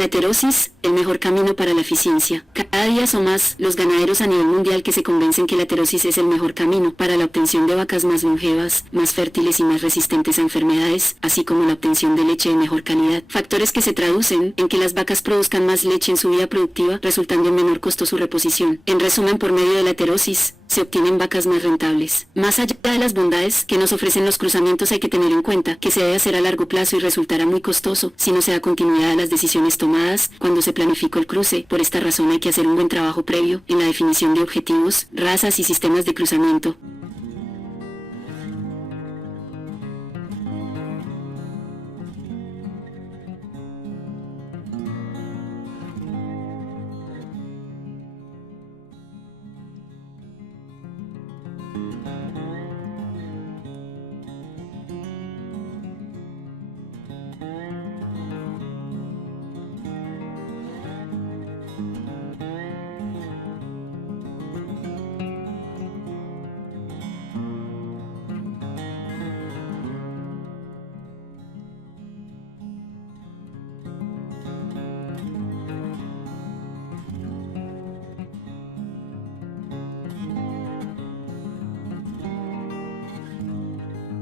La heterosis, el mejor camino para la eficiencia. Cada día son más los ganaderos a nivel mundial que se convencen que la heterosis es el mejor camino para la obtención de vacas más longevas, más fértiles y más resistentes a enfermedades, así como la obtención de leche de mejor calidad. Factores que se traducen en que las vacas produzcan más leche en su vida productiva, resultando en menor costo su reposición. En resumen, por medio de la heterosis, se obtienen vacas más rentables. Más allá de las bondades que nos ofrecen los cruzamientos, hay que tener en cuenta que se debe hacer a largo plazo y resultará muy costoso si no se da continuidad a las decisiones tomadas cuando se planificó el cruce. Por esta razón hay que hacer un buen trabajo previo en la definición de objetivos, razas y sistemas de cruzamiento.